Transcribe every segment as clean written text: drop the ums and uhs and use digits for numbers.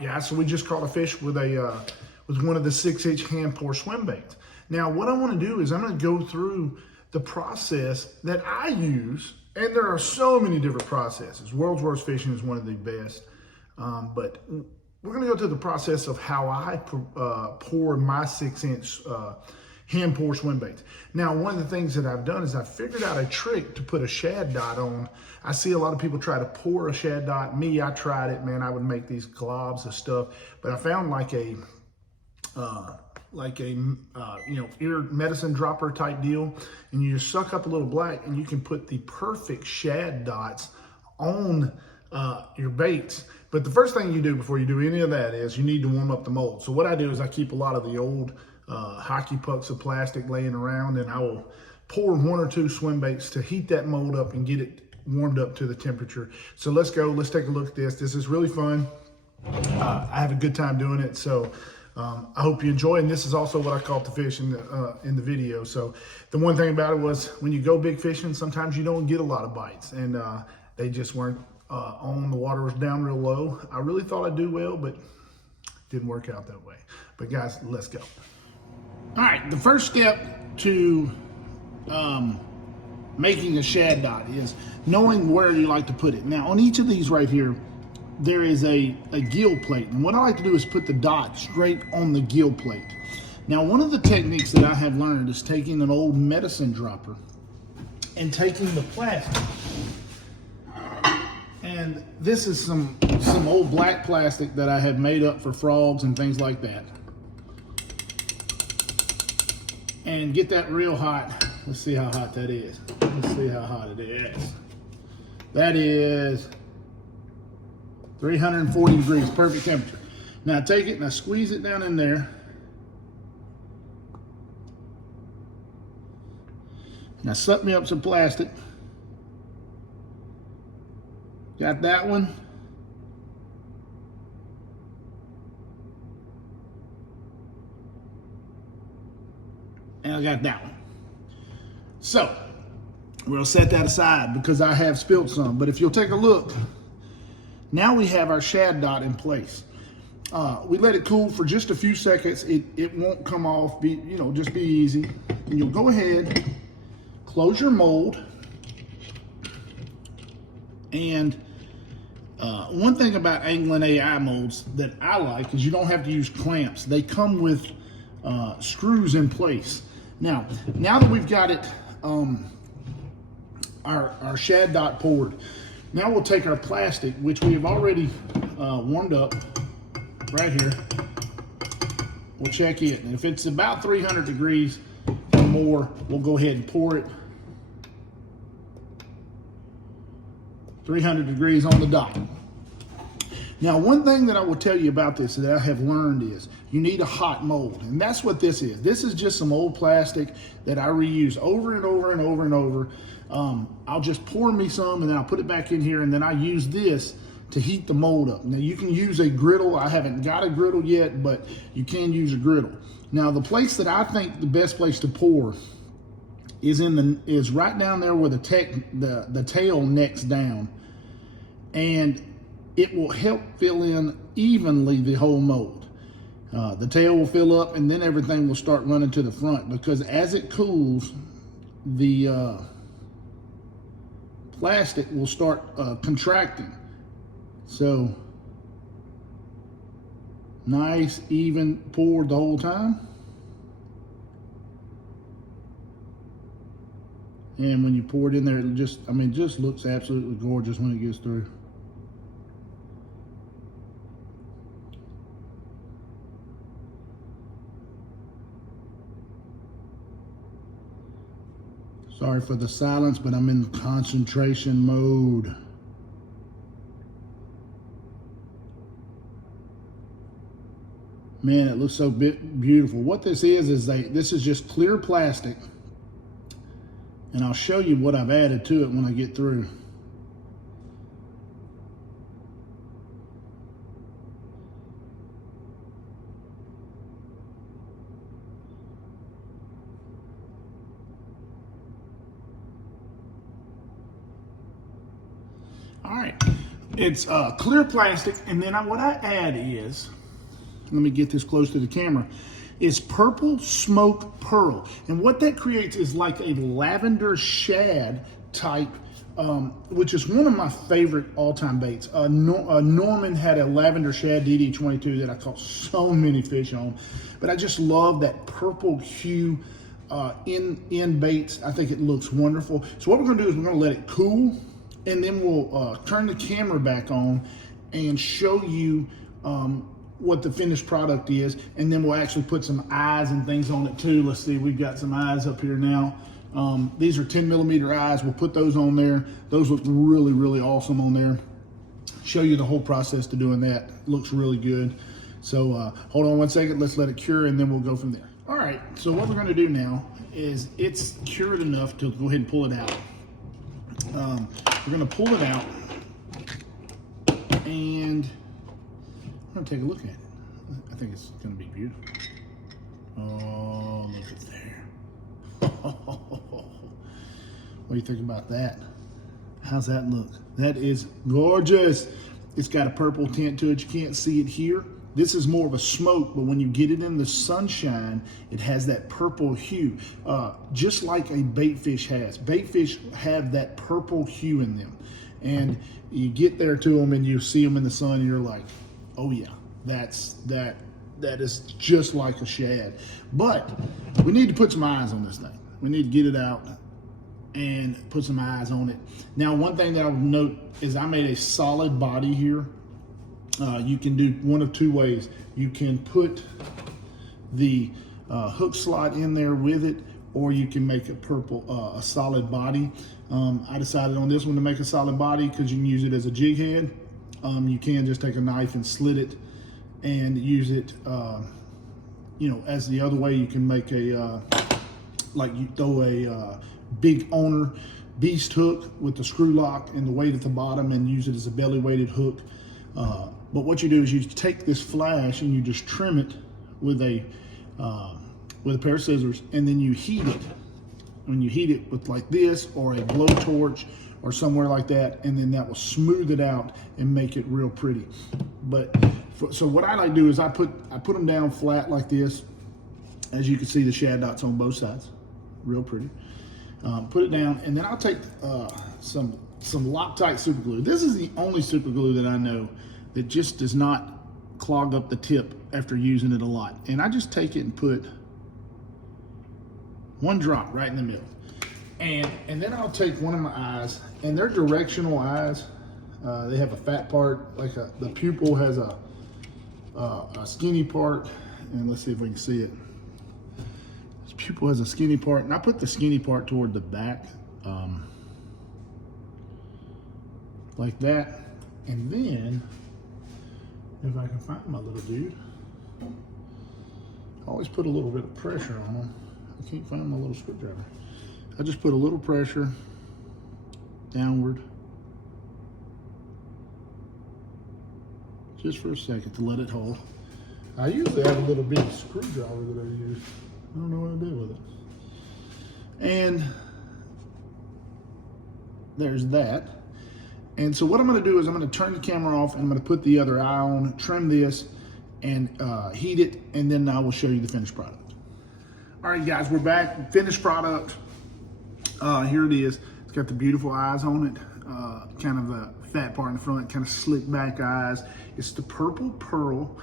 yeah, so we just caught a fish with one of the 6-inch hand pour swim baits. Now, what I want to do is I'm going to go through the process that I use, and there are so many different processes. World's Worst Fishing is one of the best, but we're going to go through the process of how I pour my 6-inch hand pour swim baits. Now, one of the things that I've done is I've figured out a trick to put a shad dot on. I see a lot of people try to pour a shad dot. Me, I tried it, man. I would make these globs of stuff, but I found like a ear medicine dropper type deal, and you just suck up a little black, and you can put the perfect shad dots on your baits. But the first thing you do before you do any of that is you need to warm up the mold. So what I do is I keep a lot of the old hockey pucks of plastic laying around, and I will pour 1 or 2 swim baits to heat that mold up and get it warmed up to the temperature. So let's go, let's take a look at this. This is really fun. I have a good time doing it. So I hope you enjoy, and this is also what I caught the fish in the video. So the one thing about it was when you go big fishing, sometimes you don't get a lot of bites, and they just weren't on. The water was down real low. I really thought I'd do well, but it didn't work out that way. But guys, let's go. All right, the first step to making a shad dot is knowing where you like to put it. Now on each of these right here, there is a gill plate, and what I like to do is put the dot straight on the gill plate. Now, one of the techniques that I have learned is taking an old medicine dropper and taking the plastic, and this is some old black plastic that I had made up for frogs and things like that, and get that real hot. Let's see how hot that is. Let's see how hot it is. That is 340 degrees, perfect temperature. Now take it and I squeeze it down in there. Now suck me up some plastic. Got that one. And I got that one. So we'll set that aside because I have spilled some. But if you'll take a look, now we have our shad dot in place. We let it cool for just a few seconds. It won't come off. Just be easy. And you'll go ahead, close your mold. And one thing about angling AI molds that I like is you don't have to use clamps. They come with screws in place. Now that we've got it, our shad dot poured, now we'll take our plastic, which we have already warmed up right here. We'll check it, and if it's about 300 degrees or more, we'll go ahead and pour it 300 degrees on the dot. Now, one thing that I will tell you about this that I have learned is you need a hot mold, and that's what this is. This is just some old plastic that I reuse over and over and over and over. I'll just pour me some, and then I'll put it back in here, and then I use this to heat the mold up. Now, you can use a griddle. I haven't got a griddle yet, but you can use a griddle. Now, the place that I think the best place to pour is right down there where the tail necks down, and it will help fill in evenly the whole mold. The tail will fill up, and then everything will start running to the front, because as it cools, the plastic will start contracting. So nice even pour the whole time. And when you pour it in there, it just looks absolutely gorgeous when it gets through. Sorry for the silence, but I'm in concentration mode. Man, it looks so beautiful. What this is this is just clear plastic, and I'll show you what I've added to it when I get through. All right, It's clear plastic, and then what I add is, let me get this close to the camera, is purple smoke pearl. And what that creates is like a lavender shad type, which is one of my favorite all-time baits. Norman had a lavender shad DD22 that I caught so many fish on, but I just love that purple hue in baits. I think it looks wonderful. So what we're gonna do is we're gonna let it cool, and then we'll turn the camera back on and show you what the finished product is, and then we'll actually put some eyes and things on it too. Let's see, we've got some eyes up here now. These are 10mm eyes. We'll put those on there. Those look really, really awesome on there. Show you the whole process to doing that. Looks really good. So hold on one second, let's let it cure, and then we'll go from there. All right, so what we're gonna do now is it's cured enough to go ahead and pull it out. We're gonna pull it out, and I'm gonna take a look at it. I think it's gonna be beautiful. Oh, look at there. What do you think about that? How's that look? That is gorgeous. It's got a purple tint to it. You can't see it here. This is more of a smoke, but when you get it in the sunshine, it has that purple hue, just like a bait fish has. Bait fish have that purple hue in them. And you get there to them and you see them in the sun and you're like, oh yeah, that is just like a shad. But we need to put some eyes on this thing. We need to get it out and put some eyes on it. Now, one thing that I would note is I made a solid body here. You can do one of two ways. You can put the hook slot in there with it, or you can make a solid body. I decided on this one to make a solid body because you can use it as a jig head. You can just take a knife and slit it and use it, as the other way. You can make like you throw a big owner beast hook with the screw lock and the weight at the bottom and use it as a belly weighted hook. But what you do is you take this flash and you just trim it with a pair of scissors, and then you heat it. When you heat it with like this or a blowtorch or somewhere like that, and then that will smooth it out and make it real pretty. But so what I like to do is I put them down flat like this. As you can see, the shad dots on both sides, real pretty. Put it down, and then I'll take some Loctite super glue. This is the only super glue that I know that just does not clog up the tip after using it a lot. And I just take it and put one drop right in the middle. And then I'll take one of my eyes, and they're directional eyes. They have a fat part, like the pupil has a skinny part, and let's see if we can see it. This pupil has a skinny part, and I put the skinny part toward the back, like that. And then, if I can find my little dude, I always put a little bit of pressure on him. I can't find my little screwdriver. I just put a little pressure downward, just for a second to let it hold. I usually have a little bitty screwdriver that I use. I don't know what to do with it. And there's that. And so what I'm gonna do is I'm gonna turn the camera off, and I'm gonna put the other eye on, trim this, and heat it, and then I will show you the finished product. All right, guys, we're back. Finished product. Here it is. It's got the beautiful eyes on it, kind of a fat part in the front, kind of slick back eyes. It's the purple pearl.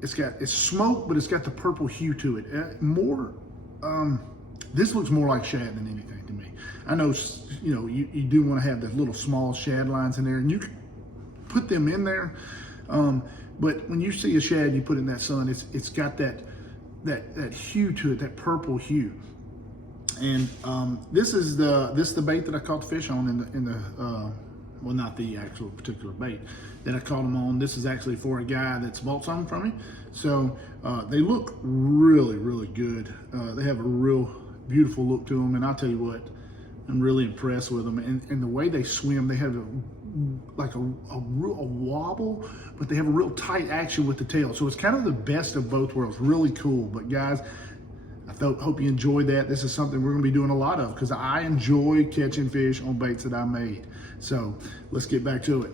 It's smoke, but it's got the purple hue to it. This looks more like shad than anything to me. I know, you do want to have the little small shad lines in there, and you can put them in there. But when you see a shad, you put it in that sun, it's got that hue to it, that purple hue. And this is the bait that I caught the fish on in the well, not the actual particular bait that I caught them on. This is actually for a guy that's bought some from me. So they look really, really good. They have a real beautiful look to them, and I'll tell you what, I'm really impressed with them. And the way they swim, they have a wobble, but they have a real tight action with the tail. So it's kind of the best of both worlds. Really cool. But guys, I hope you enjoyed that. This is something we're gonna be doing a lot of because I enjoy catching fish on baits that I made. So let's get back to it.